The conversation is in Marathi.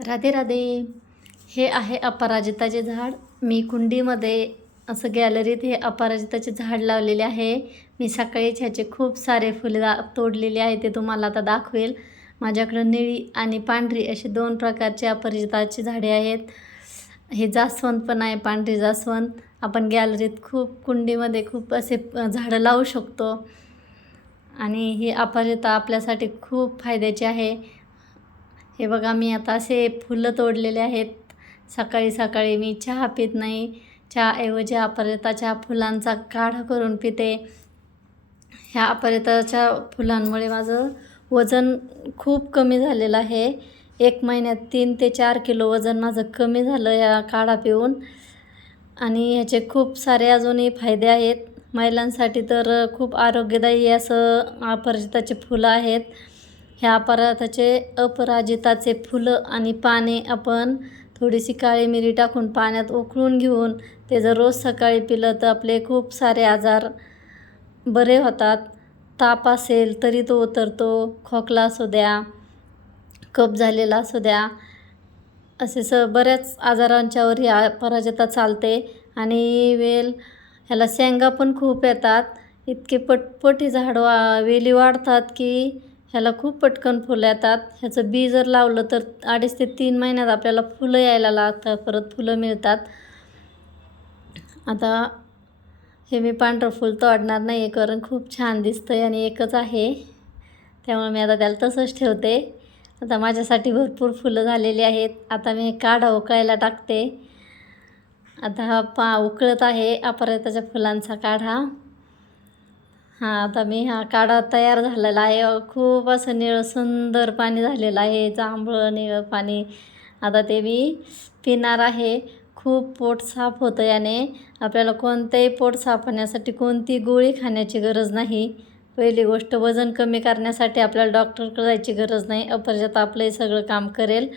राधे राधे. हे आहे अपराजिताचे झाड. मी कुंडीमध्ये असं गॅलरीत हे अपराजिताचे झाड लावलेले आहे. मी सकाळीच ह्याचे खूप सारे फुले दा तोडलेले आहे ते तुम्हाला आता दाखवेल. माझ्याकडं निळी आणि पांढरी असे दोन प्रकारचे अपराजिताची झाडे आहेत. हे जास्वंद पण आहे पांढरी जास्वंद. आपण गॅलरीत खूप कुंडीमध्ये खूप असे झाडं लावू शकतो. आणि ही अपराजिता आपल्यासाठी खूप फायद्याची आहे. हे बघा मी आता असे फुलं तोडलेले आहेत. सकाळी सकाळी मी चहा पित नाही. चहाऐवजी अपरिताच्या फुलांचा काढा करून पिते. ह्या अपरिताच्या फुलांमुळे माझं वजन खूप कमी झालेलं आहे. एक महिन्यात तीन ते चार किलो वजन माझं कमी झालं या काढा पिऊन. आणि ह्याचे खूप सारे अजूनही फायदे आहेत. महिलांसाठी तर खूप आरोग्यदायी असं अपराजिताचे फुलं आहेत. ह्या अपराजिताचे अपराजिताचे फुलं आणि पाने आपण थोडीशी काळी मिरी टाकून पाण्यात उकळून घेऊन ते जर रोज सकाळी पिलं तर आपले खूप सारे आजार बरे होतात. ताप असेल तरी तो उतरतो खोकला असू द्या कप झालेला असू द्या असे स बऱ्याच आजारांच्यावर ही अपराजिता चालते आणि वेल ह्याला शेंगा पण खूप येतात. इतके पटपट ही झाड वा वेली वाढतात की ह्याला खूप पटकन फुलं येतात. ह्याचं बी जर लावलं तर अडीच ते तीन महिन्यात आपल्याला फुलं यायला लागतात. परत फुलं मिळतात. आता हे मी पांढरं फुल तोडणार नाही आहे कारण खूप छान दिसतं आहे आणि एकच आहे. त्यामुळे मी आता त्याला तसंच ठेवते. आता माझ्यासाठी भरपूर फुलं झालेली आहेत. आता मी काढा उकळायला टाकते. आता हा पा उकळत आहे. अपरायताच्या फुलांचा काढा. हां आता मी हा काढा तयार झालेला आहे. खूप असं निळं सुंदर पाणी झालेलं आहे. जांभळं निळं पाणी. आता ते मी पिणार आहे. खूप पोट साफ होतं याने. आपल्याला कोणत्याही पोट साफ होण्यासाठी कोणती गोळी खाण्याची गरज नाही. पहिली गोष्ट वजन कमी करण्यासाठी आपल्याला डॉक्टरकडे जायची गरज नाही. अपरजात आपलंही सगळं काम करेल.